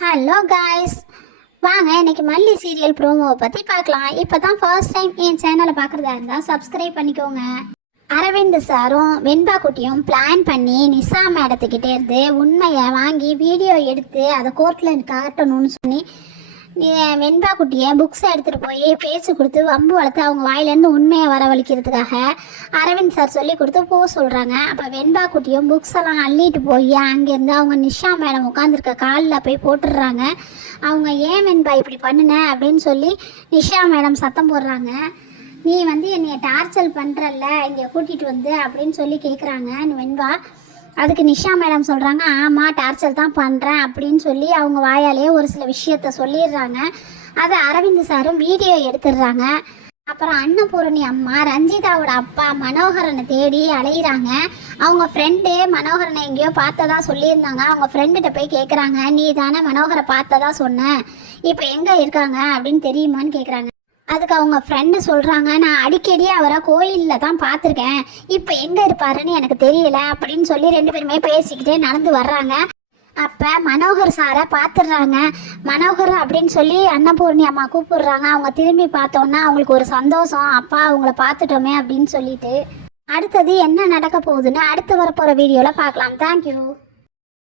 Hello guys வாங்க இன்னைக்கு மல்லி சீரியல் ப்ரோமோவை பற்றி பார்க்கலாம். இப்போ தான் ஃபர்ஸ்ட் டைம் என் சேனலை பார்க்குறதா இருந்தால் சப்ஸ்கிரைப் பண்ணிக்கோங்க. அரவிந்த் சாரும் வெண்பா குட்டியும் பிளான் பண்ணி நிசா மேடத்துக்கிட்டே இருந்து உண்மையை வாங்கி வீடியோ எடுத்து அதை கோர்ட்டில் காட்டணும்னு சொல்லி வெண்பா குட்டியை புக்ஸை எடுத்துகிட்டு போய் பேச்சு கொடுத்து வம்பு வளர்த்து அவங்க வாயிலேருந்து உண்மையை வரவழிக்கிறதுக்காக அரவிந்த் சார் சொல்லி கொடுத்து போக சொல்கிறாங்க அப்போ வெண்பா குட்டியும் புக்ஸ் எல்லாம் அள்ளிட்டு போய் அங்கேருந்து அவங்க நிஷா மேடம் உட்காந்துருக்க காலில் போய் போட்டுடுறாங்க. அவங்க ஏன் வெண்பா இப்படி பண்ணுன அப்படின்னு சொல்லி நிஷா மேடம் சத்தம் போடுறாங்க. நீ வந்து என்னைய டார்ச்சர் பண்ணுறல்ல இங்கே கூட்டிகிட்டு வந்து அப்படின்னு சொல்லி கேட்குறாங்க வெண்பா. அதுக்கு நிஷா மேடம் சொல்கிறாங்க ஆமாம் டார்ச்சர் தான் பண்ணுறேன் அப்படின்னு சொல்லி அவங்க வாயாலேயே ஒரு சில விஷயத்த சொல்லிடுறாங்க. அதை அரவிந்த் சாரும் வீடியோ எடுத்துடுறாங்க. அப்புறம் அன்னபூரணி அம்மா ரஞ்சிதாவோட அப்பா மனோகரனை தேடி அலையிறாங்க. அவங்க ஃப்ரெண்டு மனோகரனை எங்கேயோ பார்த்ததா சொல்லியிருந்தாங்க. அவங்க ஃப்ரெண்டுகிட்ட போய் கேட்குறாங்க நீ தானே மனோகரை பார்த்ததா சொன்ன? இப்போ எங்கே இருக்காங்க? அப்படின்னு தெரியுமான்னு கேட்குறாங்க அதுக்கு அவங்க ஃப்ரெண்டு சொல்கிறாங்க நான் அடிக்கடி அவரை கோயிலில் தான் பார்த்துருக்கேன். இப்போ எங்கே இருப்பாருன்னு எனக்கு தெரியல அப்படின்னு சொல்லி ரெண்டு பேருமே பேசிக்கிட்டே நடந்து வர்றாங்க. அப்போ மனோகர் சாரை பார்த்துடுறாங்க. மனோகர் அப்படின்னு சொல்லி அன்னபூர்ணி அம்மா கூப்பிடுறாங்க. அவங்க திரும்பி பார்த்தோன்னா அவங்களுக்கு ஒரு சந்தோஷம். அப்பா அவங்கள பார்த்துட்டோமே அப்படின்னு சொல்லிட்டு. அடுத்தது என்ன நடக்க போகுதுன்னு அடுத்து வரப்போகிற வீடியோவில் பார்க்கலாம். தேங்க்யூ